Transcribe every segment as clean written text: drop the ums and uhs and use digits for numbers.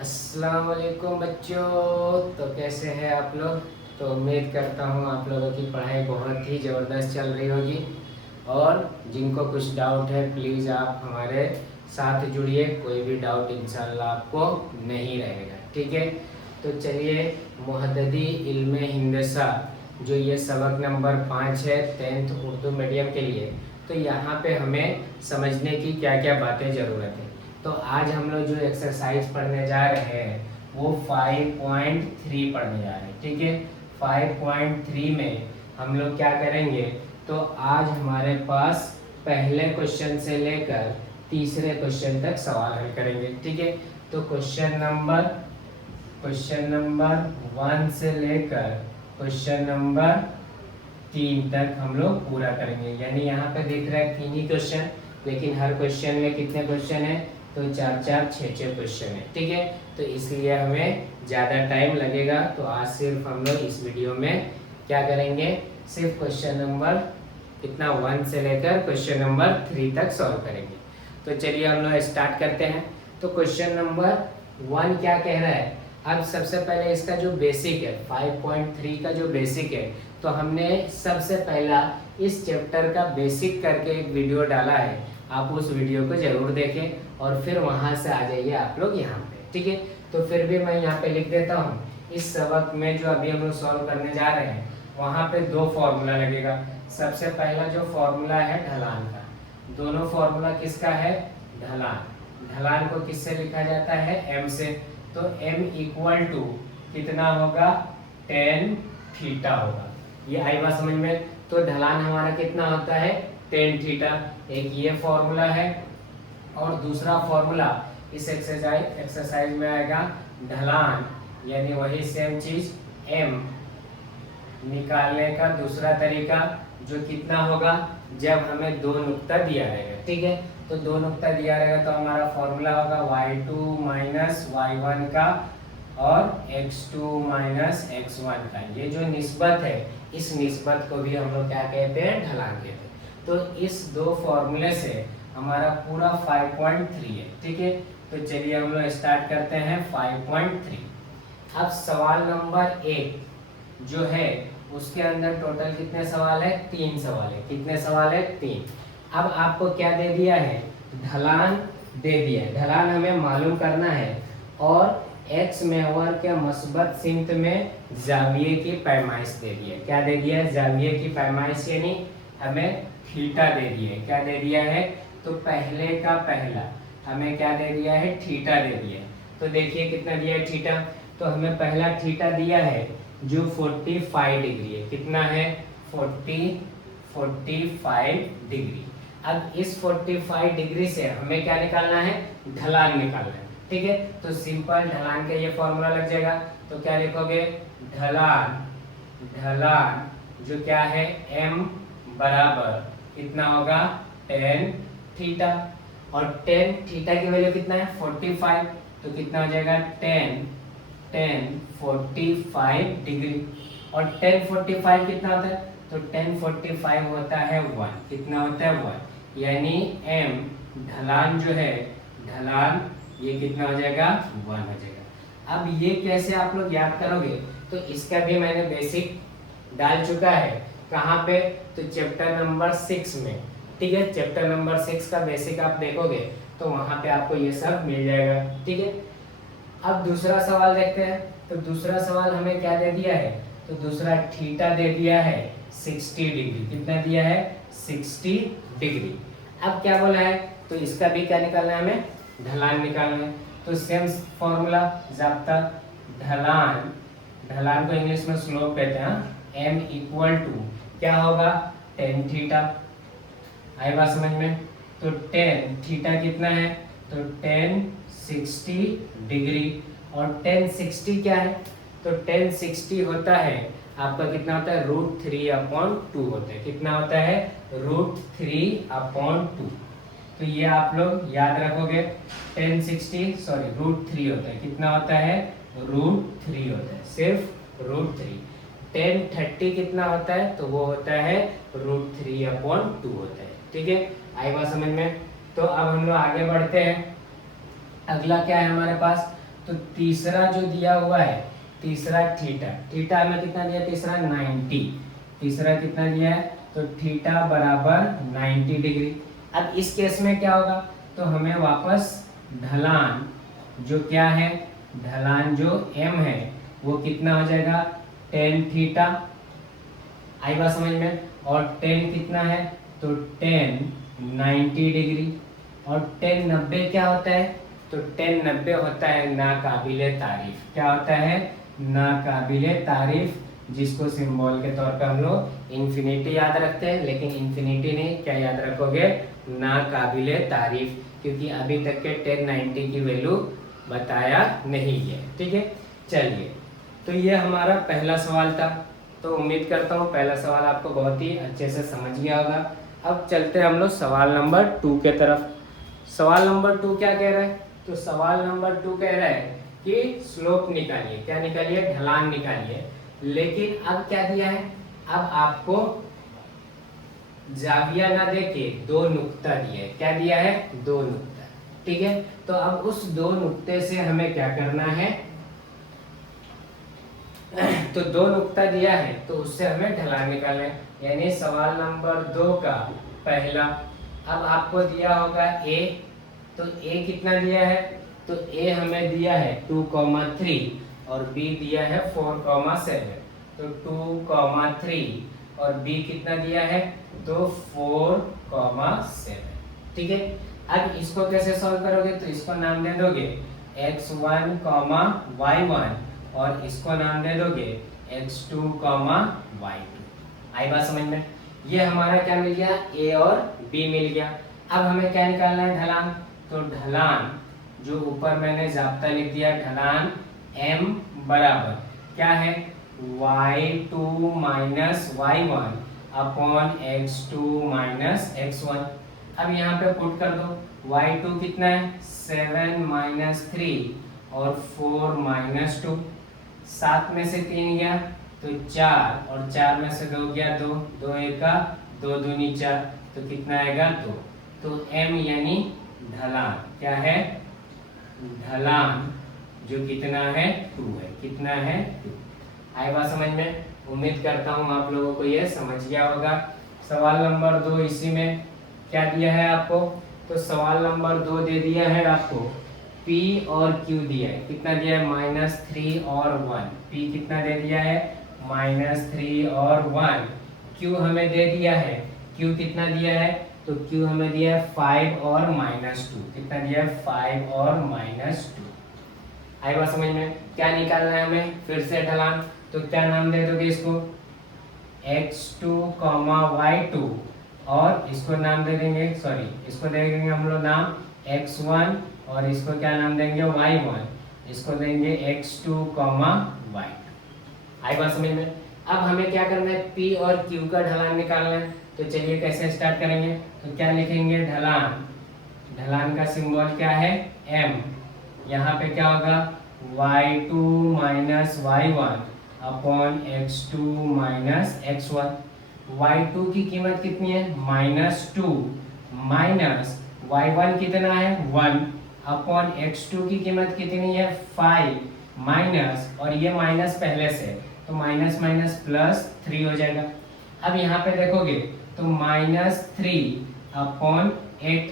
अस्सलाम वालेकुम बच्चों। तो कैसे हैं आप लोग। तो उम्मीद करता हूँ आप लोगों की पढ़ाई बहुत ही ज़बरदस्त चल रही होगी। और जिनको कुछ डाउट है प्लीज़ आप हमारे साथ जुड़िए, कोई भी डाउट इंशाल्लाह आपको नहीं रहेगा, ठीक है। तो चलिए, मुहद्ददी इल्मे हिंदसा जो ये सबक नंबर 5 है 10th उर्दू मीडियम के लिए। तो यहाँ पे हमें समझने की क्या क्या बातें ज़रूरत है। तो आज हम लोग जो एक्सरसाइज पढ़ने जा रहे हैं वो 5.3 पढ़ने जा रहे हैं, ठीक है। 5.3 में हम लोग क्या करेंगे, तो आज हमारे पास पहले क्वेश्चन से लेकर तीसरे क्वेश्चन तक सवाल हल करेंगे, ठीक है। तो क्वेश्चन नंबर 1 से लेकर क्वेश्चन नंबर 3 तक हम लोग पूरा करेंगे। यानी यहाँ पे दिख रहा है 3 ही क्वेश्चन, लेकिन हर क्वेश्चन में कितने क्वेश्चन है, तो 4 6 क्वेश्चन है, ठीक है। तो इसलिए हमें ज़्यादा टाइम लगेगा। तो आज सिर्फ हम लोग इस वीडियो में क्या करेंगे, सिर्फ क्वेश्चन नंबर कितना 1 से लेकर क्वेश्चन नंबर 3 तक सॉल्व करेंगे। तो चलिए हम लोग स्टार्ट करते हैं। तो क्वेश्चन नंबर 1 क्या कह रहा है। अब सबसे पहले इसका जो बेसिक है 5.3 का जो बेसिक है, तो हमने सबसे पहला इस चैप्टर का बेसिक करके एक वीडियो डाला है। आप उस वीडियो को जरूर देखें और फिर वहां से आ जाइए आप लोग यहाँ पे, ठीक है। तो फिर भी मैं यहाँ पे लिख देता हूँ, इस सबक में जो अभी हम लोग सॉल्व करने जा रहे हैं वहाँ पे 2 फॉर्मूला लगेगा। सबसे पहला जो फॉर्मूला है ढलान का, दोनों फॉर्मूला किसका है, ढलान को किससे लिखा जाता है, m से। तो m इक्वल टू कितना होगा, tan थीटा होगा। ये आई बात समझ में। तो ढलान हमारा कितना होता है, tan थीटा। एक ये फॉर्मूला है और दूसरा फॉर्मूला इस एक्सरसाइज में आएगा ढलान, यानी वही सेम चीज m निकालने का दूसरा तरीका जो कितना होगा, जब हमें 2 नुक्ता दिया रहेगा, ठीक है। तो 2 नुक्ता दिया रहेगा तो हमारा फॉर्मूला होगा y2 माइनस y1 का और x2 माइनस x1 का। ये जो निस्बत है, इस निस्बत को भी हम लोग क्या कहते हैं, ढलान कहते हैं। तो इस 2 फॉर्मूले से हमारा पूरा 5.3 है, ठीक है। तो चलिए हम लोग स्टार्ट करते हैं 5.3। अब सवाल नंबर 1 जो है उसके अंदर टोटल कितने सवाल है, 3 सवाल है। कितने सवाल है, 3। अब आपको क्या दे दिया है, ढलान दे दिया है। ढलान हमें मालूम करना है और एक्स महवर के मस्बत सिमत में जाविये की पैमाइश दे दी है। क्या दे दिया है, जाविये की पैमाइश, यानी हमें थीटा दे दिया है। क्या दे दिया है, तो पहले का पहला हमें क्या दे दिया है, थीटा दे दिया है। तो देखिए कितना दिया है थीटा, तो हमें पहला थीटा दिया है जो 45 डिग्री है। कितना है, 45 डिग्री। अब इस 45 डिग्री से हमें क्या निकालना है, ढलान निकालना है, ठीक है। तो सिंपल ढलान का ये फॉर्मूला लग जाएगा। तो क्या लिखोगे, ढलान जो क्या है, m बराबर कितना होगा, tan थीटा। और tan थीटा की वैल्यू कितना है, 45। तो कितना हो जाएगा, tan 45 डिग्री। और tan 45 कितना होता है, तो tan 45 होता है 1। कितना होता है, 1। यानी m ढलान जो है, ढलान ये कितना हो जाएगा, 1 हो जाएगा। अब ये कैसे आप लोग याद करोगे, तो इसका भी मैंने बेसिक डाल चुका है। कहाँ पे, तो चैप्टर नंबर 6 में, ठीक है। चैप्टर नंबर 6 का बेसिक आप देखोगे तो वहां पे आपको ये सब मिल जाएगा, ठीक है। अब दूसरा सवाल देखते हैं। तो दूसरा सवाल हमें क्या दे दिया है, तो दूसरा थीटा दे दिया है 60 डिग्री। कितना दिया है, 60 डिग्री। अब क्या बोला है, तो इसका भी क्या निकालना है, हमें ढलान निकालना है। तो सेम फॉर्मूला जाब्ता, ढलान को इंग्लिश में स्लोप कहते हैं। m इक्वल टू क्या होगा, tan थीटा। आई बात समझ में। तो tan थीटा कितना है, तो tan 60 डिग्री। और tan 60 क्या है, तो tan 60 होता है आपका कितना होता है, √3/2 होता है। कितना होता है, √3/2। तो ये आप लोग याद रखोगे। tan 60 सॉरी √3 होता है। कितना होता है, √3 होता है, सिर्फ √3। tan 30 कितना होता है, तो वो होता है √3/2 होता है, ठीक है। आई बात समझ में। तो अब हम लोग आगे बढ़ते हैं। अगला क्या है हमारे पास, तो तीसरा जो दिया हुआ है, तीसरा थीटा, थीटा में कितना दिया, तीसरा 90, तीसरा कितना दिया है, तो थीटा बराबर 90 डिग्री। अब इस केस में क्या होगा, तो हमें वापस ढलान जो क्या है, ढलान जो m है वो कितना हो जाएगा, tan थीटा। आई बात समझ में। और tan कितना है, तो tan 90 डिग्री। और tan 90 क्या होता है, तो tan 90 होता है नाकाबिले तारीफ। क्या होता है, नाकाबिले तारीफ, जिसको सिंबल के तौर पे हम लोग इन्फिनिटी याद रखते हैं, लेकिन इन्फिनिटी नहीं, क्या याद रखोगे, नाकाबिले तारीफ, क्योंकि अभी तक के tan 90 की वैल्यू बताया नहीं है। ठीक है, चलिए, तो ये हमारा पहला सवाल था। तो उम्मीद करता हूँ पहला सवाल आपको बहुत ही अच्छे से समझ गया होगा। अब चलते हैं हम लोग सवाल नंबर 2 के तरफ। सवाल नंबर 2 क्या कह रहा है, तो सवाल नंबर 2 कह रहा है कि स्लोप निकालिए। क्या निकालिए, ढलान निकालिए। लेकिन अब क्या दिया है, अब आपको जाविया ना देके 2 नुक्ता दिया है। क्या दिया है, 2 नुक्ता। ठीक है, तो अब उस 2 नुक्ते से हमें क्या करना है, तो 2 नुक्ता दिया है तो उससे हमें ढलान निकालना है। यानी सवाल नंबर 2 का पहला, अब आपको दिया होगा a, तो a कितना दिया है, तो a हमें दिया है 2,3 और b दिया है 4,7। तो 2,3 और b कितना दिया है, तो 4,7। ठीक है, अब इसको कैसे सॉल्व करोगे, तो इसको नाम दे दोगे x1, y1 और इसको नाम दे दोगे x2, y2। आई बात समझ में। ये हमारा क्या मिल गया, a और b मिल गया। अब हमें क्या निकालना है, ढलान। तो ढलान जो ऊपर मैंने जाब्ता लिख दिया, ढलान m बराबर क्या है, y2 minus y1 upon x2 minus x1। अब यहाँ पे पुट कर दो, y2 कितना है, 7 माइनस 3 और 4 माइनस 2। 7 में से 3 गया तो 4 और 4 में से 2 गया 2, 2 एका 2 दूनी 4, तो कितना आएगा 2। तो m यानी ढलान क्या है, ढलान जो कितना है 2 है। कितना है 2। आई बात समझ में। उम्मीद करता हूँ आप लोगों को यह समझ गया होगा। सवाल नंबर 2 इसी में क्या दिया है आपको, तो सवाल नंबर 2 दे दिया है आपको P और Q दिया है। कितना दिया है, -3 और 1। P कितना दे दिया है, -3 और 1। Q हमें दे दिया है, Q कितना दिया है, तो Q हमें दिया है 5 और -2। कितना दिया है, 5 और -2। आई बात समझ में। क्या निकालना है हमें, फिर से ढलान। तो क्या नाम दे दोगे इसको, x2, y2 और इसको नाम दे देंगे, सॉरी इसको दे देंगे हम लोग नाम x1 और इसको क्या नाम देंगे, y1। इसको देंगे x2, y2। आई बात समझ में। अब हमें क्या करना है, p और q का ढलान निकालना है। तो चलिए कैसे स्टार्ट करेंगे, तो क्या लिखेंगे, ढलान। ढलान का सिंबल क्या है, m। यहाँ पे क्या होगा, y2 minus y1 upon x2 minus x1। y2 की कीमत कितनी है, -2 माइनस y1 कितना है 1 अपॉन x2 की कीमत कितनी है 5 माइनस, और ये माइनस पहले से, तो माइनस माइनस प्लस 3 हो जाएगा। अब यहाँ पे देखोगे तो -3 अपॉन 8।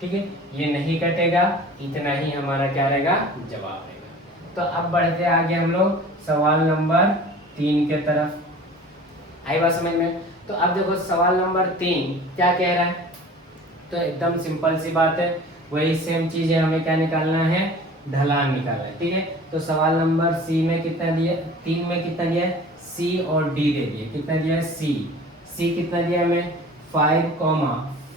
ठीक है, ये नहीं कटेगा, इतना ही हमारा क्या रहेगा, जवाब रहेगा। तो अब बढ़ते आगे हम लोग सवाल नंबर 3 के तरफ। आई बात समझ में। तो अब देखो सवाल नंबर 3 क्या कह रहा है, तो एकदम सिंपल सी बात है, वही सेम चीज है, हमें क्या निकालना है, ढलान निकालना है। ठीक है, तो सवाल नंबर सी में कितना दिया, 3 में कितना दिया है, सी और डी दे दिए। कितना दिया है, सी कितना दिया हमें 5,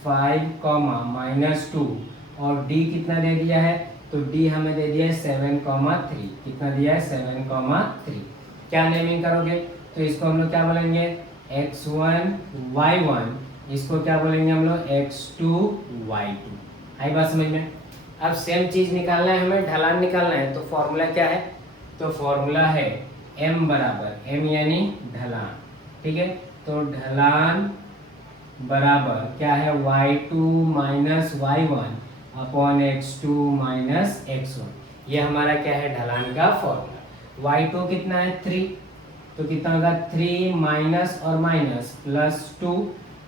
-2 और डी कितना दे दिया है, तो डी हमें दे दिया है 7,3। कितना दिया है, 7,3। क्या नेमिंग करोगे, तो इसको हम लोग क्या बोलेंगे, x1, y1। इसको क्या बोलेंगे हम लोग, x2, y2। आई बात समझ में। अब सेम चीज निकालना है हमें, ढलान निकालना है। तो फॉर्मूला क्या है, तो फॉर्मूला है m बराबर, m यानी ढलान। ठीक है, तो ढलान बराबर क्या है, y2 minus y1 upon x2 minus x1। ये हमारा क्या है, ढलान का फॉर्मूला। y2 कितना है 3, तो कितना होगा 3 माइनस और माइनस प्लस 2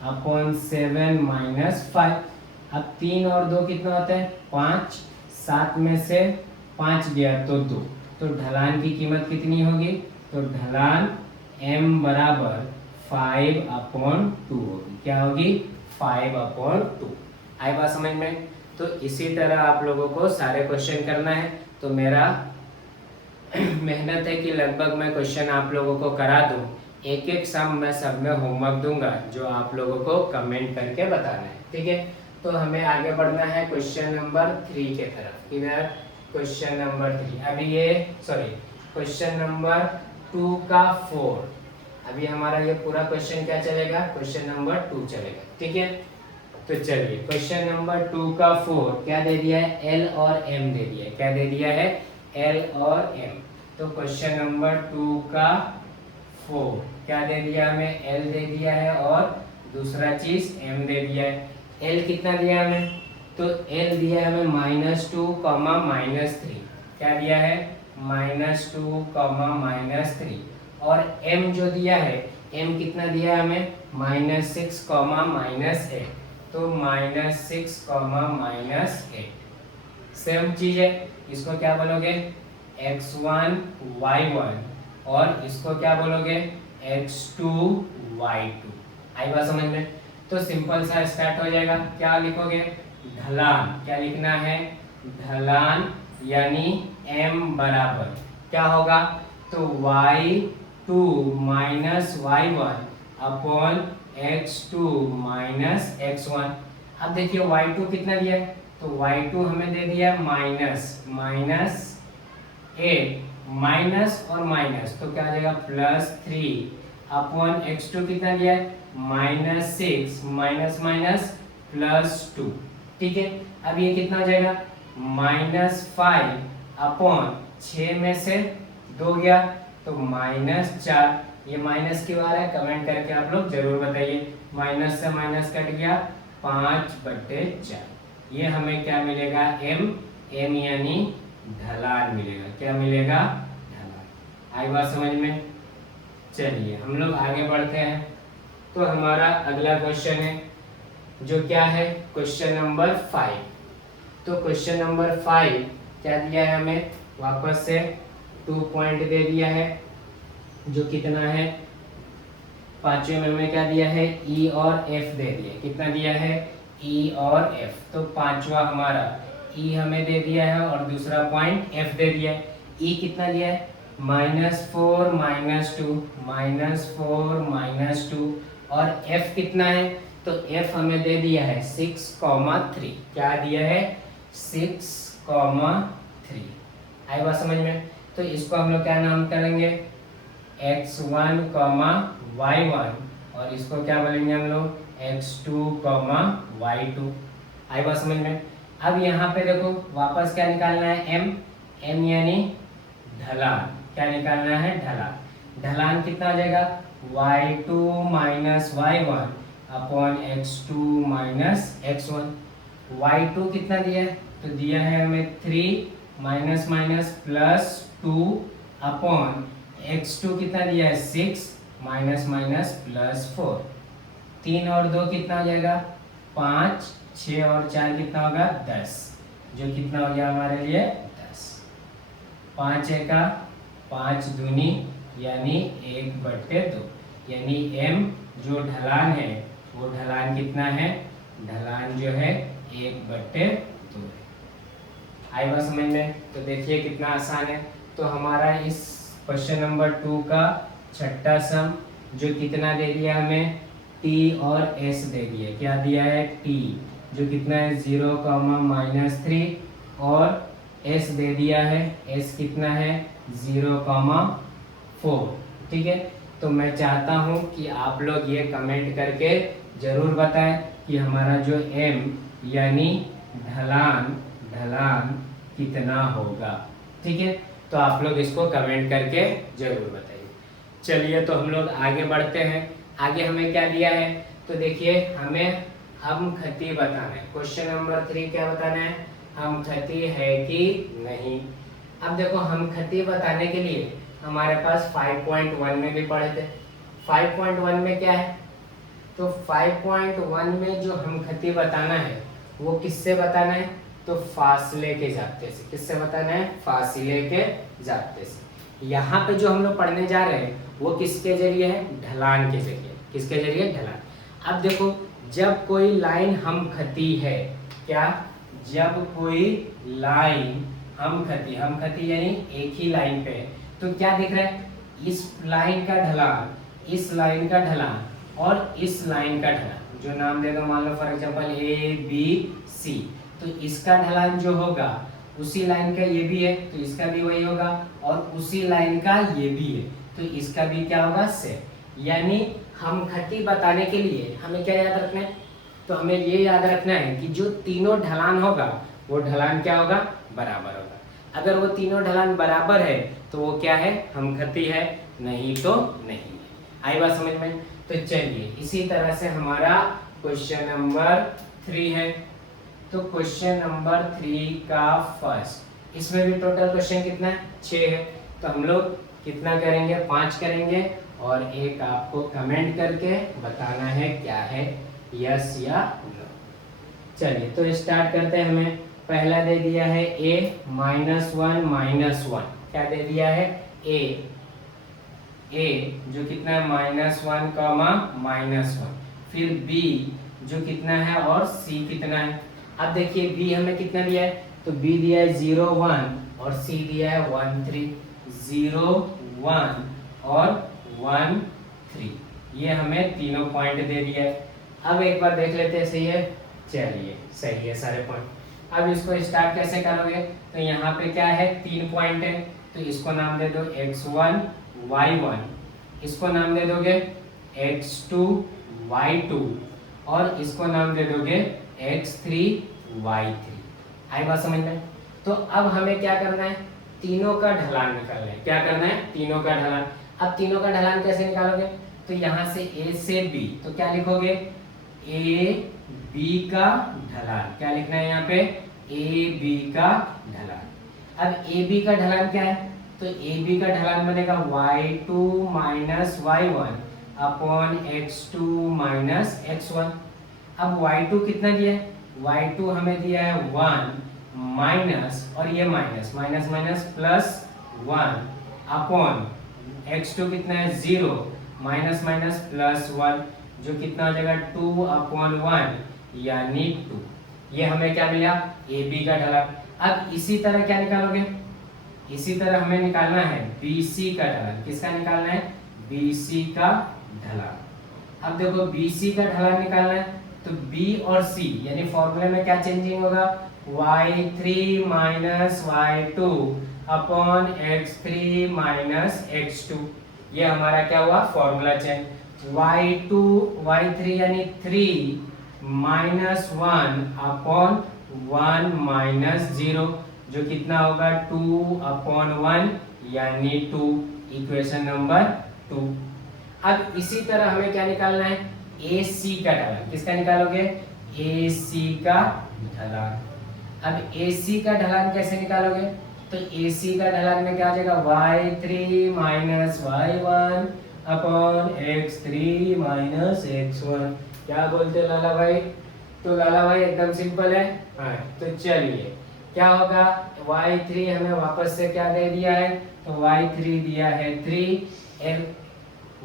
अपॉन 7 माइनस 5। अब 3 और 2 कितना होता है 5, 7 में से 5 गया तो 2, तो ढलान की कीमत कितनी होगी, तो ढलान m बराबर 5/2 होगी। क्या होगी, 5/2। आई बात समझ में। तो इसी तरह आप लोगों को सारे क्वेश्चन करना है। तो मेरा मेहनत है कि लगभग मैं क्वेश्चन आप लोगों को करा दूं। एक एक सम मैं सब में होमवर्क दूंगा जो आप लोगों को कमेंट करके बताना है, ठीक है। तो हमें आगे बढ़ना है क्वेश्चन नंबर 3 के तरफ। इधर क्वेश्चन नंबर 3, अभी ये क्वेश्चन नंबर 2 का 4। अभी हमारा ये पूरा क्वेश्चन क्या चलेगा, क्वेश्चन नंबर 2 चलेगा, ठीक है। तो चलिए क्वेश्चन नंबर 2 का 4 क्या दे दिया है, L और M दे दिया है। क्या दे दिया है, L और M। तो क्वेश्चन नंबर 2 का 4 क्या दे दिया हमें, L दे दिया है और दूसरा चीज M दे दिया है। L कितना दिया हमें, तो L दिया है हमें -2, -3। क्या दिया है, -2, -3। और M जो दिया है, M कितना दिया है हमें, -6, -8। तो -6, -8। सेम चीज है, इसको क्या बोलोगे, x1 y1, और इसको क्या बोलोगे, x2 y2। आई बात समझ में। तो सिंपल सा स्टार्ट हो जाएगा। क्या लिखोगे, ढलान। क्या लिखना है, ढलान, यानी m बराबर क्या होगा, तो y2 minus y1 upon x2 minus x1। अब देखिए y2 कितना दिया है, तो y2 हमें दे दिया -8, माइनस और माइनस तो क्या आ जाएगा +3 अपॉन x2 कितना दिया है -6, माइनस माइनस +2, ठीक है। अब ये कितना हो जाएगा -5 अपॉन 6 में से 2 गया तो -4। ये माइनस क्यों आ रहा है, कमेंट करके आप लोग जरूर बताइए। माइनस से माइनस कट गया 5/4। ये हमें क्या मिलेगा, m यानी ढलान मिलेगा। क्या मिलेगा, ढलान। आई बात समझ में। चलिए हम लोग आगे बढ़ते हैं। तो हमारा अगला क्वेश्चन है जो क्या है, क्वेश्चन नंबर 5। तो क्वेश्चन नंबर 5 क्या दिया है हमें, वापस से 2 पॉइंट दे दिया है, जो कितना है, पांचवें में हमें क्या दिया है, E और F दे दिया। कितना दिया है, E और F। तो पांचवा हमारा E हमें दे दिया है और दूसरा पॉइंट F दे दिया है। E कितना दिया है, -4 -2, -4 -2, और F कितना है, तो F हमें दे दिया है 6,3। क्या दिया है, 6,3। आई बात समझ में। तो इसको हम लोग क्या नाम करेंगे, x1, y1, और इसको क्या बोलेंगे हम लोग, x2, y2। आई बात समझ में। अब यहाँ पे देखो वापस क्या निकालना है, m यानी ढलान। क्या निकालना है, ढलान। ढलान कितना आ जाएगा, y2 minus y1 upon x2 minus x1। y2 कितना दिया है, तो दिया है हमें 3 माइनस माइनस +2 अपॉन x2 कितना दिया है 6 माइनस माइनस +4। 3 और 2 कितना हो जाएगा 5, 6 और 4 कितना होगा 10, जो कितना हो गया हमारे लिए 10। 5 एका 5 दूनी यानी 1/2, यानी m जो ढलान है वो ढलान कितना है, ढलान जो है 1/2 है। आई बात समझ में। तो देखिए कितना आसान है। तो हमारा इस क्वेश्चन नंबर 2 का छठा सम जो कितना दे दिया हमें, t और s दे दिया। क्या दिया है, t जो कितना है 0, -3, और s दे दिया है, s कितना है 0,4, ठीक है। तो मैं चाहता हूं कि आप लोग ये कमेंट करके जरूर बताएं कि हमारा जो m यानी ढलान कितना होगा, ठीक है। तो आप लोग इसको कमेंट करके जरूर बताइए। चलिए तो हम लोग आगे बढ़ते हैं। आगे हमें क्या दिया है, तो देखिए हमें हम खती बताना है। क्वेश्चन नंबर 3 क्या बताना है, हम खती है कि नहीं। अब देखो हम खती बताने के लिए हमारे पास 5.1 में भी पढ़े थे। 5.1 में क्या है, तो 5.1 में जो हम खती बताना है वो किससे बताना है, तो फासले के जाब्ते से। किससे बताना है, फासले के जाब्ते से। यहाँ पे जो हम लोग पढ़ने जा रहे हैं वो किसके जरिए है, ढलान के जरिए। किसके जरिए, ढलान। अब देखो जब कोई लाइन हम खती है, क्या, जब कोई लाइन हम खती यानी एक ही लाइन पे, तो क्या दिख रहा है, इस लाइन का ढलान, इस लाइन का ढलान और इस लाइन का ढलान, जो नाम देगा मान लो for example A B C, तो इसका ढलान जो होगा उसी लाइन का ये भी है तो इसका भी वही होगा, और उसी लाइन का ये भी है तो इसका भी क्या होगा, सेम। यानी हम खती बताने के लिए हमें क्या याद रखना है, तो हमें ये याद रखना है कि जो तीनों ढलान होगा वो ढलान क्या होगा, बराबर होगा। अगर वो तीनों ढलान बराबर है तो वो क्या है, हम खती है, नहीं तो नहीं है। आई बात समझ में। तो चलिए इसी तरह से हमारा क्वेश्चन नंबर 3 है। तो क्वेश्चन नंबर 3 का फर्स्ट, इसमें भी टोटल क्वेश्चन कितना है, 6 है। तो हम लोग कितना करेंगे, 5 करेंगे और एक आपको कमेंट करके बताना है क्या है, यस या नो। चलिए तो स्टार्ट करते हैं। हमें पहला दे दिया है a -1 क्या दे दिया है, a जो कितना है -1 -1, फिर b जो कितना है और c कितना है। अब देखिए b हमें कितना दिया है, तो b दिया है 0 1 और c दिया है 1 3, 0 1 और 1 3, ये हमें तीनों पॉइंट दे दिया है। अब एक बार देख लेते हैं, सही है, चलिए सही है सारे पॉइंट। अब इसको स्टार्ट कैसे करोगे, तो यहाँ पे क्या है, 3 पॉइंट है तो इसको नाम दे दो x1 y1, इसको नाम दे दोगे x2 y2 और इसको नाम दे दोगे x3 y3। आई बात समझ में। तो अब हमें क्या करना है, तीनों का ढलान निकालना है। क्या करना है, तीनों का ढलान। अब तीनों का ढलान कैसे निकालोगे, तो यहाँ से a से b, तो क्या लिखोगे, a b का ढलान। क्या लिखना है यहाँ पे, a b का ढलान। अब a b का ढलान क्या है, तो a b का ढलान बनेगा y2 y1 upon x2 x1। अब y2 कितना दिया है, y2 हमें दिया है 1 माइनस, और ये minus minus minus plus 1 upon x2 कितना है 0 माइनस माइनस प्लस 1, जो कितना हो जाएगा 2 अपॉन 1 यानी 2। ये हमें क्या मिला, ए बी का ढलान। अब इसी तरह क्या निकालोगे, इसी तरह हमें निकालना है बी सी का ढलान। किसका निकालना है, बी सी का ढलान। अब देखो बी सी का ढलान निकालना है तो b और c यानी फॉर्मूले में क्या चेंजिंग होगा, y3 minus y2 upon x3 minus x2। ये हमारा क्या हुआ, फॉर्मूला चेंज। y3 यानी 3 माइनस 1 अपॉन 1 माइनस 0, जो कितना होगा 2 अपॉन 1 यानी 2, इक्वेशन नंबर 2। अब इसी तरह हमें क्या निकालना है, ए सी का ढलान। किसका निकालोगे, ए सी का ढलान। अब ए सी का ढलान कैसे निकालोगे, तो ए सी का ढलान में क्या आ जाएगा, y3 minus y1 upon x3 minus x1। क्या बोलते लाला भाई, तो लाला भाई एकदम सिंपल है। हाँ तो चलिए क्या होगा, y3 हमें वापस से क्या दे दिया है, तो y3 दिया है 3,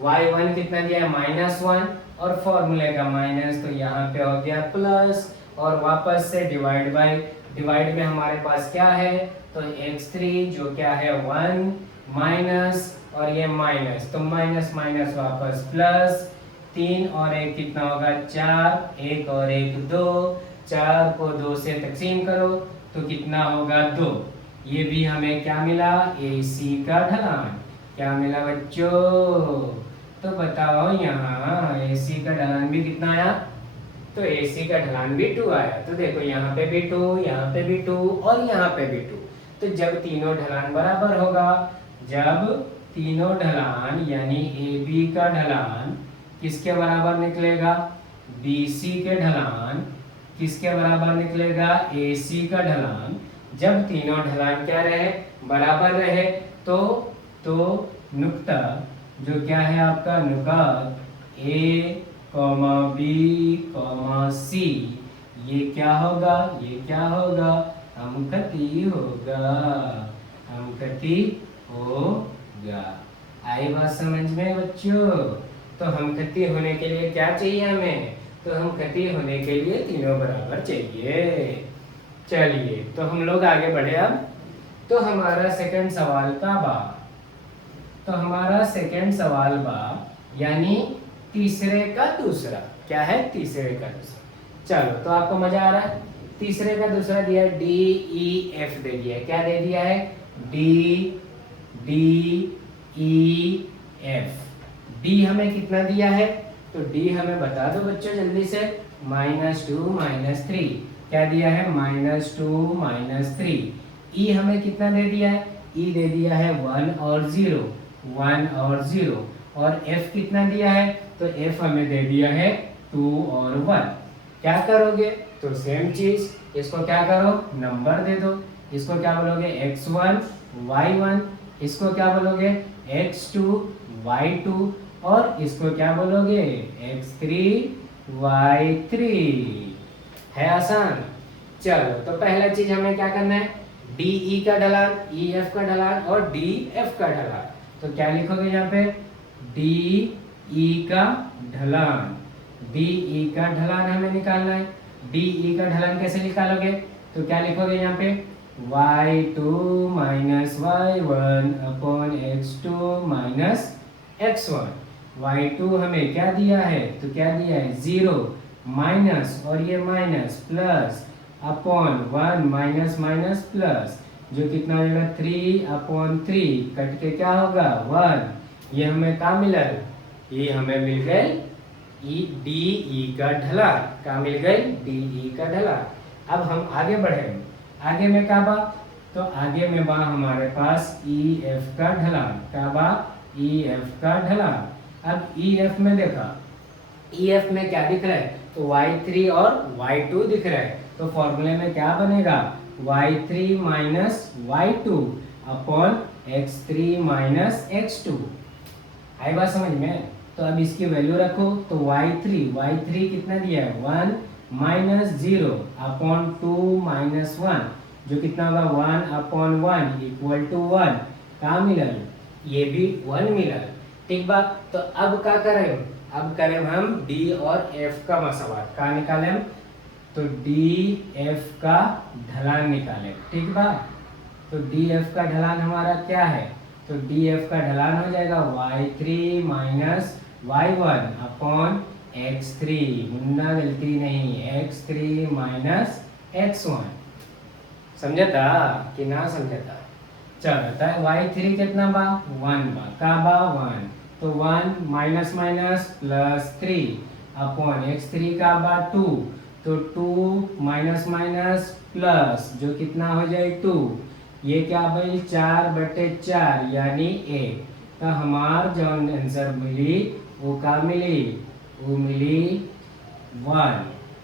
y1 कितना दिया है -1 और फॉर्मूले का माइनस, तो यहाँ पे हो गया प्लस और वापस से डिवाइड बाय, डिवाइड में हमारे पास क्या है, तो x3 जो क्या है 1 माइनस और ये माइनस, तो माइनस माइनस वापस प्लस, 3 और 1 कितना होगा 4, 1 और 1 2, 4 को 2 से तकसीम करो तो कितना होगा 2। ये भी हमें क्या मिला, ए सी का ढलान। क्या मिला बच्चों, तो बताओ यहाँ AC का ढलान भी कितना आया, तो AC का ढलान भी 2 आया। तो देखो यहाँ पे भी 2, यहाँ पे भी 2 और यहाँ पे भी 2। तो जब तीनों ढलान बराबर होगा, जब तीनों ढलान यानी AB का ढलान किसके बराबर निकलेगा, BC के ढलान किसके बराबर निकलेगा, AC का ढलान, जब तीनों ढलान क्या रहे, बराबर रहे, तो नुक्ता जो क्या है आपका नुकात ए कॉमा बी कॉमा सी, ये क्या होगा, ये क्या होगा, हमखती होगा, हमखती होगा। आई बात समझ में बच्चों? तो हमखती होने के लिए क्या चाहिए हमें, तो हमखती होने के लिए तीनों बराबर चाहिए। चलिए तो हम लोग आगे बढ़े अब। तो हमारा सेकंड सवाल का बा, तो हमारा सेकंड सवाल बा यानी तीसरे का दूसरा, क्या है तीसरे का दूसरा। चलो तो आपको मजा आ रहा है। तीसरे का दूसरा दिया है डी ई एफ दे दिया है, क्या दे दिया है, डी ई एफ। डी हमें कितना दिया है, तो डी हमें बता दो बच्चों जल्दी से, -2 -3, क्या दिया है, -2 -3। ई हमें कितना दे दिया है, ई दे दिया है 1 और 0, 1 और 0। और एफ कितना दिया है, तो एफ हमें दे दिया है 2 और 1। क्या करोगे, तो सेम चीज, इसको क्या करो, नंबर दे दो। इसको क्या बोलोगे, x1 y1, इसको क्या बोलोगे, x2 y2, और इसको क्या बोलोगे, x3 y3। है आसान। चलो तो पहला चीज हमें क्या करना है, डी ई का ढलान, ई एफ का ढलान और डी एफ का ढलान। तो क्या लिखोगे यहाँ पे, डी ई का ढलान, डी ई का ढलान हमें निकालना है। डी ई का ढलान कैसे निकालोगे, तो क्या लिखोगे यहाँ पे, y2 minus y1 upon x2 minus x1। y2 हमें क्या दिया है, तो क्या दिया है 0 माइनस, और ये minus plus upon 1 minus minus plus, जो कितना हो जाएगा 3/3, कट के क्या होगा 1। ये हमें क्या मिला, ये हमें मिल गई डी ई का ढलान, क्या मिल गई, डी ई का ढलान। अब हम आगे बढ़े, आगे में क्या बा, तो आगे में बा हमारे पास ई एफ का ढलान, क्या बा, ई एफ का ढलान। अब ई एफ में देखा, ई एफ में क्या दिख रहा है, तो y3 और y2 दिख रहा है। तो फॉर्मूले में क्या बनेगा, y3 minus y2 upon x3 minus x2। आई बात समझ में? तो अब इसकी वैल्यू रखो, तो y3 कितना दिया है 1 माइनस 0 अपॉन 2 माइनस 1, जो कितना होगा 1 अपॉन 1 इक्वल टू 1। कहाँ मिलल, ये भी 1 मिलल, ठीक बात। तो अब क्या करें, अब करें हम डी और एफ का मसला, क्या निकालें हम, तो डी एफ का ढलान निकालें, ठीक बात। तो डी एफ का ढलान हमारा क्या है, तो डी एफ का ढलान हो जाएगा y3 minus y1 upon x3, Munna गलती नहीं, x3 माइनस x1। समझा था कि ना समझा था? चलो तो y3 कितना बा 1 बा, का बा 1, तो 1 minus minus plus 3 upon x3 का बा 2, तो 2 माइनस माइनस प्लस, जो कितना हो जाए 2, ये क्या भाई 4/4 यानी 1। तो हमार जो आंसर मिली वो क्या मिली, वो मिली 1।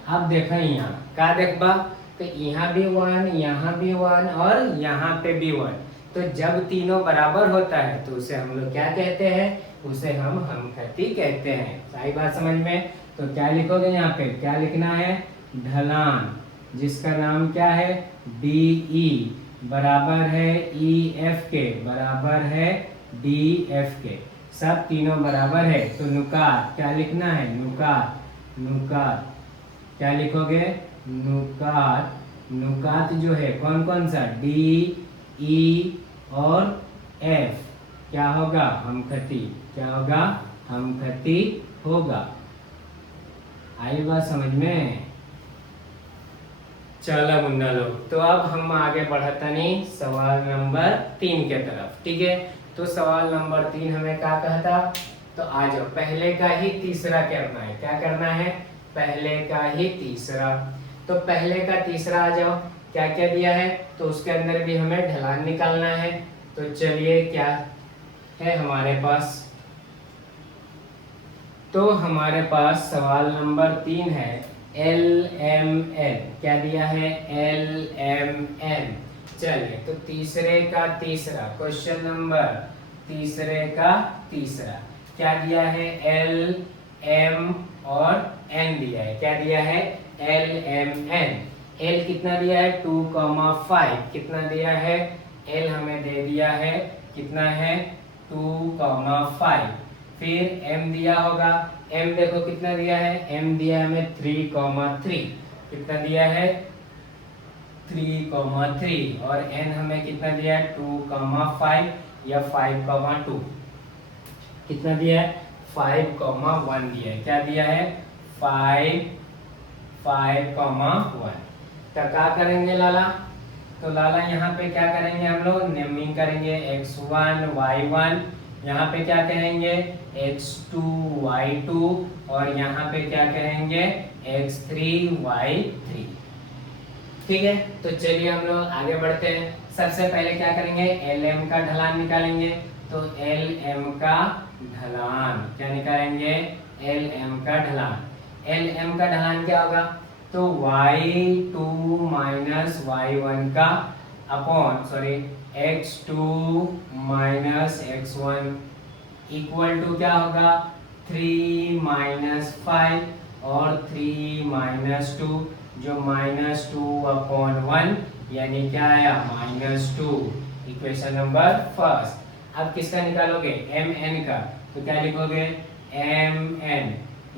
अब देखो यहाँ क्या देखबा, तो यहाँ भी 1, यहाँ भी 1 और यहाँ पे भी 1। तो जब तीनों बराबर होता है तो उसे हम लोग क्या कहते हैं, उसे हम हमखती कहते हैं। सही बात समझ में? तो क्या लिखोगे यहाँ पे, क्या लिखना है, ढलान, जिसका नाम क्या है डी ई, बराबर है ई एफ के, बराबर है डी एफ के, सब तीनों बराबर है। तो नुकात क्या लिखना है, नुकात, नुकात क्या लिखोगे, नुकात, नुकात जो है कौन कौन सा, डी ई और एफ, क्या होगा हमखती, क्या होगा हमखती होगा। आई बात समझ में? चलो मुन्ना लोग, तो अब हम आगे बढ़ता नहीं सवाल नंबर 3 के तरफ, ठीक है। तो सवाल नंबर 3 हमें क्या कहता, तो आ जाओ पहले का ही तीसरा करना है। क्या करना है, पहले का ही तीसरा। तो पहले का तीसरा आ जाओ, क्या क्या दिया है, तो उसके अंदर भी हमें ढलान निकालना है। तो चलिए क्या है हमारे पास, तो हमारे पास सवाल नंबर 3 है LMN, क्या दिया है LMN। चलिए तो तीसरे का तीसरा क्वेश्चन नंबर तीसरे का तीसरा क्या दिया है, एल एम और एन दिया है। क्या दिया है, एल एम एन। एल कितना दिया है 2,5 कितना दिया है, एल हमें दे दिया है कितना है 2,5। फिर एम दिया होगा, एम देखो कितना दिया है, एम दिया है हमें 3,3 कितना दिया है 3,3 और एन हमें कितना दिया है 2,5 या 5,2 कितना दिया है 5,1 दिया है। क्या दिया है 5,1। तो क्या करेंगे लाला, तो लाला यहाँ पे क्या करेंगे हम लोग नेमिंग करेंगे x1 y1, यहाँ पे क्या कहेंगे x2 y2 और यहाँ पे क्या कहेंगे x3 y3। ठीक है, तो चलिए हम लोग आगे बढ़ते हैं। सबसे पहले क्या करेंगे LM का ढलान निकालेंगे। तो LM का ढलान क्या निकालेंगे, LM का ढलान। LM का ढलान क्या होगा, तो y2 माइनस y1 का upon x2 minus x1 equal to क्या होगा 3 माइनस 5 और 3 माइनस 2 जो -2/1 यानी क्या आया -2। Equation number first. अब किसका निकालोगे mn का, तो क्या लिखोगे mn।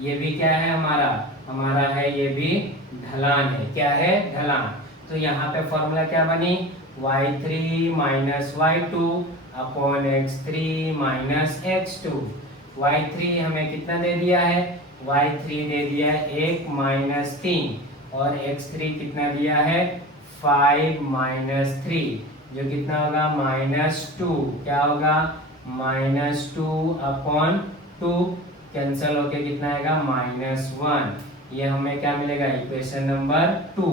ये भी क्या है हमारा है ये भी ढलान है। क्या है ढलान। तो यहाँ पे फॉर्मूला क्या बनी y3 minus y2 upon x3 minus x2। y3 हमें कितना दे दिया है, y3 दे दिया है 1 माइनस 3 और x3 कितना दिया है 5 माइनस 3 जो कितना होगा -2। क्या होगा -2/2 कैंसल होके कितना आएगा -1। ये हमें क्या मिलेगा इक्वेशन नंबर 2।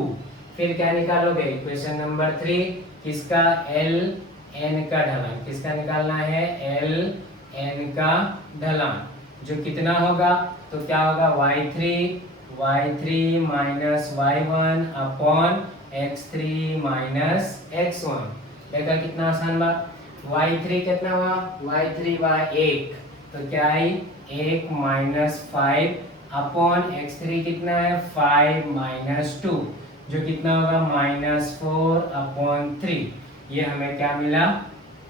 फिर क्या निकालोगे इक्वेशन नंबर 3 किसका एल एन का ढलान। किसका निकालना है एल एन का ढलान जो कितना होगा, तो क्या होगा y3 minus y1 upon x3 minus x1। देखा कितना आसान बात। y3 कितना हुआ y3 बाय 1 तो क्या आई 1 माइनस 5 अपॉन x3 कितना है 5 माइनस 2 जो कितना होगा -4/3। ये हमें क्या मिला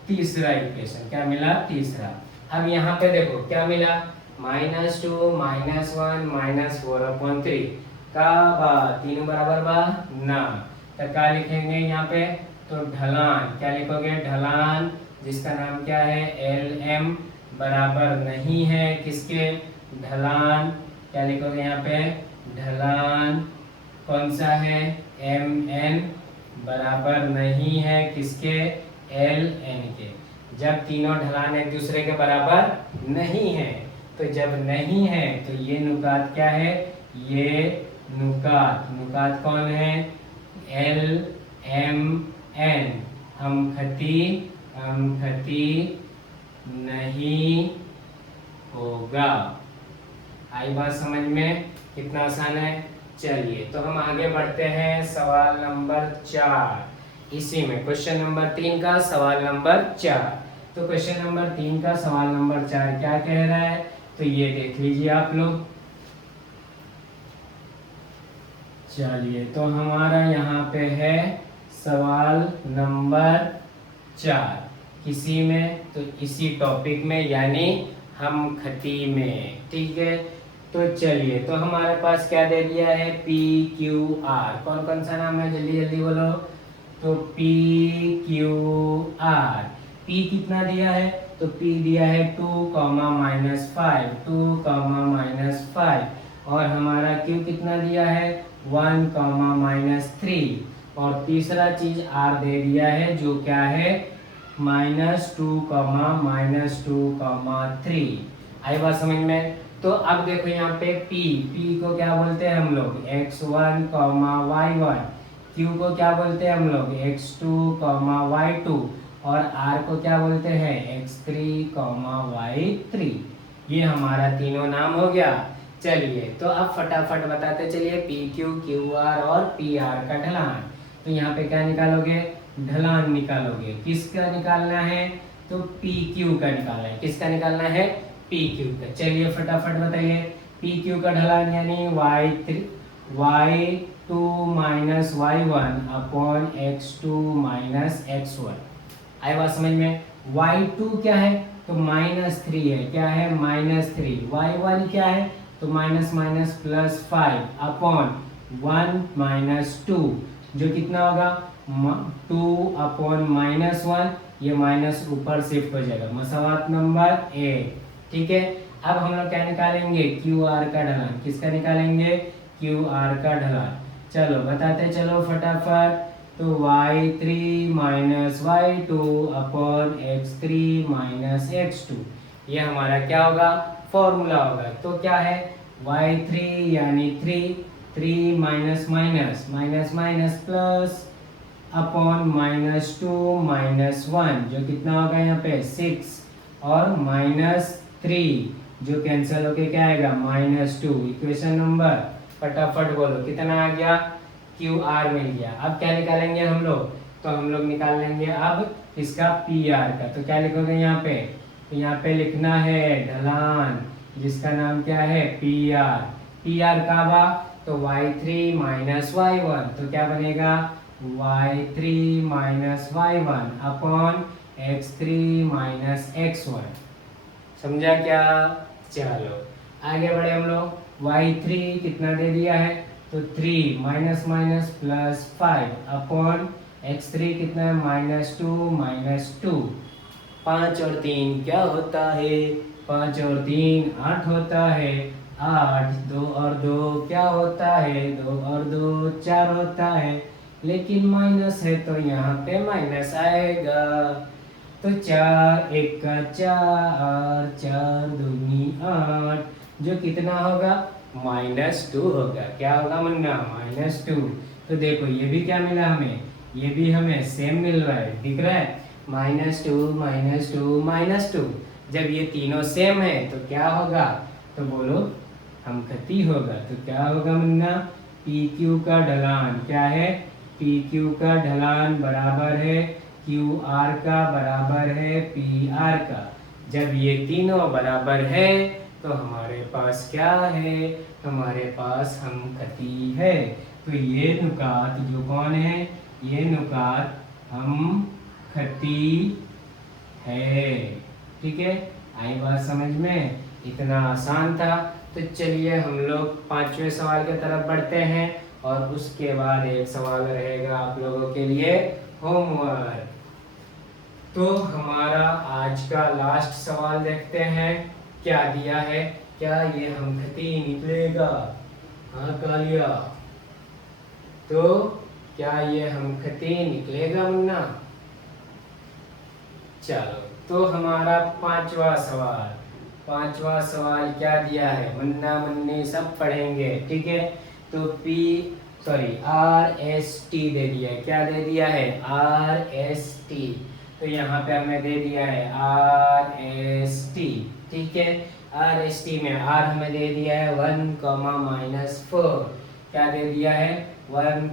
तीसरा इक्वेशन। क्या मिला तीसरा। अब यहाँ पे देखो क्या मिला -2 -1 -4/3 का तीनों बराबर बा ना। तो क्या लिखेंगे यहाँ पे, तो ढलान क्या लिखोगे ढलान जिसका नाम क्या है एल एम बराबर नहीं है किसके ढलान। क्या लिखोगे यहाँ पे ढलान कौन सा है एम एन बराबर नहीं है किसके एल एन के। जब तीनों ढलान एक दूसरे के बराबर नहीं है, तो जब नहीं है तो ये नुकात क्या है, ये नुकात कौन है एल एम एन हम खती नहीं होगा। आई बात समझ में, कितना आसान है। चलिए तो हम आगे बढ़ते हैं सवाल नंबर 4। इसी में क्वेश्चन नंबर 3 का सवाल नंबर 4। तो क्वेश्चन नंबर 3 का सवाल नंबर 4 क्या कह रहा है, तो ये देख लीजिए आप लोग। चलिए तो हमारा यहाँ पे है सवाल नंबर 4 किसी में, तो इसी टॉपिक में यानी हम खती में। ठीक है, तो चलिए तो हमारे पास क्या दे दिया है पी क्यू आर। कौन कौन सा नाम है जल्दी जल्दी बोलो। तो पी क्यू आर। पी कितना दिया है, तो पी दिया है 2, -5 2, -5 और हमारा क्यू कितना दिया है 1, -3 और तीसरा चीज आर दे दिया है जो क्या है -2, -2,3। आई बात समझ में। तो अब देखो यहाँ पे P को क्या बोलते हैं हम लोग x1, y1। Q को क्या बोलते हैं हम लोग x2, y2 और R को क्या बोलते हैं x3, y3। ये हमारा तीनों नाम हो गया। चलिए तो अब फटाफट बताते चलिए PQ, QR और PR का ढलान। तो यहाँ पे क्या निकालोगे ढलान निकालोगे। किसका निकालना है? तो पी क्यू का निकालना है। किसका निकालना है? पी क्यू का। चलिए फटाफट बताइए। पी क्यू का ढलान यानी y2 minus y1 upon x2 minus x1। आई बात समझ में? y2 क्या है? तो -3 है। क्या है? -3। y1 क्या है? तो minus minus plus 5 upon 1 minus 2 जो कितना होगा? 2 अपॉन -1। ये माइनस ऊपर शिफ्ट हो जाएगा। मसवात नंबर ए। ठीक है। अब हम लोग क्या निकालेंगे? क्यू आर का ढलान। किसका निकालेंगे? क्यू आर का ढलान। चलो बताते चलो फटाफट। तो y3 minus y2 upon x3 minus x2 ये हमारा क्या होगा? फॉर्मूला होगा। तो क्या है? y3 यानी 3 minus minus minus minus plus upon -2 -1 जो कितना होगा यहाँ पे? 6 और -3 जो कैंसिल होके क्या आएगा? -2। इक्वेशन नंबर फटाफट बोलो कितना आ गया? क्यू आर मिल गया। अब क्या निकालेंगे हम लोग? तो हम लोग निकाल लेंगे अब इसका पी आर का। तो क्या लिखोगे यहाँ पे? तो यहाँ पे लिखना है ढलान जिसका नाम क्या है? P R. पी आर का बा तो y3 माइनस y1 तो क्या बनेगा? y3 minus y1 upon x3 minus x1। समझा क्या? चलो आगे बढ़े हम लोग। y3 कितना दे दिया है? तो 3 minus minus plus 5 upon x3 कितना है? -2 5 और 3 क्या होता है? 5 और 3 8 होता है। 8 2 और 2 क्या होता है? 2 और 2 4 होता है। लेकिन माइनस है तो यहाँ पे माइनस आएगा। तो 4 1 का 4 4 दूनी 8 जो कितना होगा? -2 होगा। क्या होगा मुन्ना? -2। तो देखो ये भी क्या मिला हमें? ये भी हमें सेम मिल रहा है। दिख रहा है? -2 -2 जब ये तीनों सेम है तो क्या होगा? तो बोलो हम खती होगा। तो क्या होगा मुन्ना? पी क्यू का ढलान क्या है? पी क्यू का ढलान बराबर है क्यू आर का बराबर है पी आर का। जब ये तीनों बराबर है तो हमारे पास क्या है? हमारे पास हम खती है। तो ये नुकात जो कौन है? ये नुकात हम खती है। ठीक है। आई बात समझ में? इतना आसान था। तो चलिए हम लोग 5वें सवाल की तरफ बढ़ते हैं और उसके बाद एक सवाल रहेगा आप लोगों के लिए होमवर्क। तो हमारा आज का लास्ट सवाल देखते हैं क्या दिया है। क्या ये हमखती निकलेगा? हाँ कालिया, तो क्या ये हमखती निकलेगा मुन्ना? चलो तो हमारा पांचवा सवाल क्या दिया है? मुन्ना मुन्नी सब पढ़ेंगे। ठीक है। तो आर एस टी दे दिया है। क्या दे दिया है? R S T. तो यहाँ पे हमें दे दिया है आर एस टी। ठीक है। आर एस टी में आर हमें दे दिया है 1, क्या दे दिया है? 1,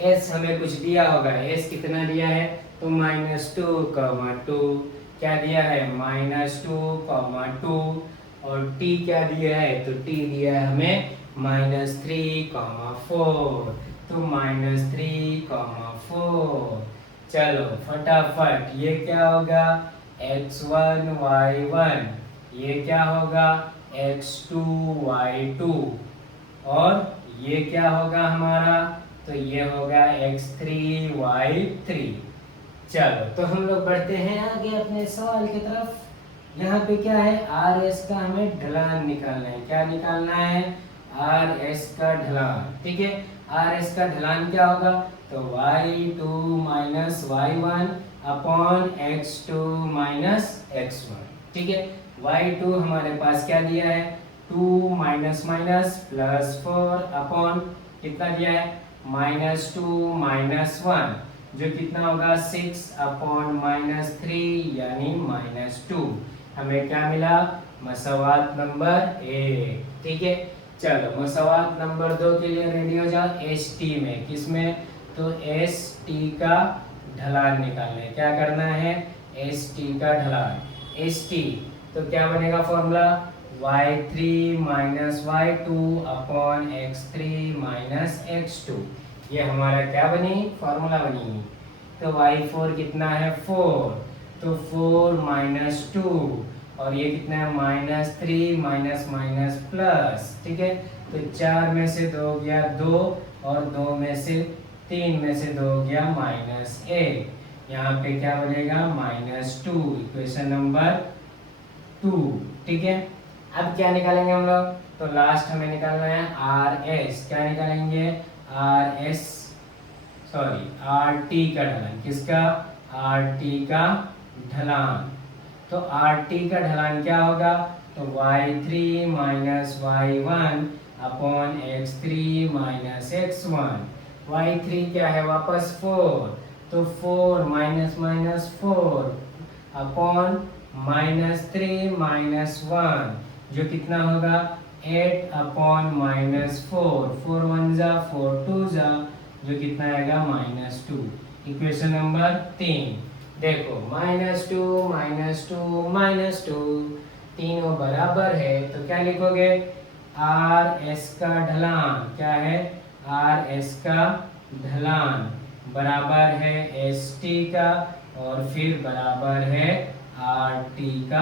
एस हमें कुछ दिया होगा। एस कितना दिया है? तो -2, क्या दिया है? -2, और टी क्या दिया है? तो टी दिया है हमें -3, 4। तो -3, 4। चलो फटाफट ये क्या होगा? x1 y1। ये क्या होगा? x2 y2। और ये क्या होगा हमारा? तो ये होगा x3 y3। चलो तो हम लोग बढ़ते हैं आगे अपने सवाल की तरफ। यहाँ पे क्या है? आर एस का हमें ढलान निकालना है। क्या निकालना है? आर एस का ढलान। ठीक है। आर एस का ढलान क्या होगा? तो y2 minus y1 upon x2 minus x1। ठीक है। y2 हमारे पास क्या दिया है? 2 माइनस माइनस प्लस 4 अपॉन कितना दिया है? -2 -1 जो कितना होगा? 6 अपॉन -3 यानी -2। हमें क्या मिला? मसवात नंबर 1। ठीक है। चलो मसवात नंबर 2 के लिए रेडी हो जाओ। एस टी में किसमें? तो एस टी का ढलान निकालना है। क्या करना है? एस टी का ढलान। एस टी तो क्या बनेगा formula? y3 minus y2 upon x3 minus x2। ये हमारा क्या बनी? फॉर्मूला बनी। तो y4 कितना है? 4, तो 4 माइनस 2, और ये कितना है? Minus 3 minus minus plus. ठीक है, तो 4 में से 2 गया 2, और 2 में से 3 में से 2 गया माइनस 1। यहाँ पे क्या बनेगा? माइनस 2। Equation number 2। ठीक है, अब क्या निकालेंगे हम लोग? तो लास्ट हमें निकालना है आर एस। क्या निकालेंगे? R S, sorry R T का ढलान। किसका? आर टी का ढलान। तो आर टी का ढलान क्या होगा? तो y3 minus y1 upon x3 minus x1। y3 क्या है? वापस 4, तो 4 minus minus 4 upon minus 3 minus 1, जो कितना होगा? 8 अपॉन माइनस 4। 4 1 जा, 4 2 जा, जो कितना आएगा? माइनस 2। Equation number 3। देखो माइनस 2 माइनस 2 माइनस 2 तीनों बराबर है, तो क्या लिखोगे? आर एस का ढलान क्या है? आर एस का ढलान बराबर है एस टी का, और फिर बराबर है आर टी का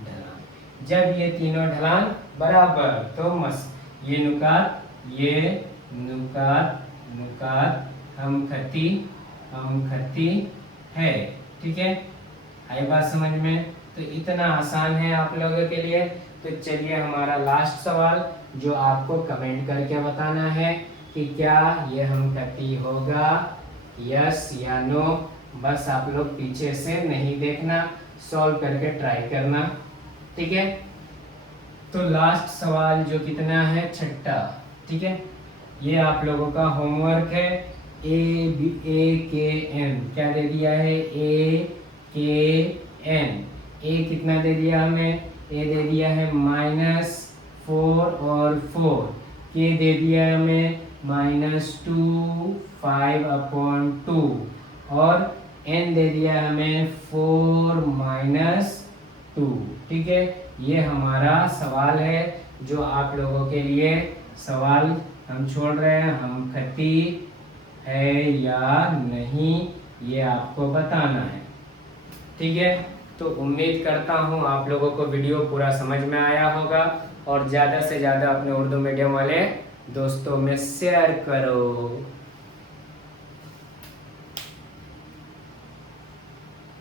ढलान। जब ये तीनों ढलान बराबर, तो मस्त ये नुकात, ये नुकात, नुकात हम खती है। ठीक है, आई बात समझ में? तो इतना आसान है आप लोगों के लिए। तो चलिए हमारा लास्ट सवाल, जो आपको कमेंट करके बताना है कि क्या ये हम खती होगा, यस या नो। बस आप लोग पीछे से नहीं देखना, सॉल्व करके ट्राई करना। ठीक है, तो लास्ट सवाल जो कितना है? 6ठा। ठीक है, ये आप लोगों का होमवर्क है। ए के एन क्या दे दिया है? ए के एन। ए कितना दे दिया हमें? ए दे दिया है -4 और 4। के दे दिया है हमें -2 5 अपॉन 2, और एन दे दिया है हमें 4 माइनस 2। ठीक है, ये हमारा सवाल है, जो आप लोगों के लिए सवाल हम छोड़ रहे हैं। हम खती है या नहीं, ये आपको बताना है। ठीक है, तो उम्मीद करता हूँ आप लोगों को वीडियो पूरा समझ में आया होगा, और ज़्यादा से ज़्यादा अपने उर्दू मीडियम वाले दोस्तों में शेयर करो।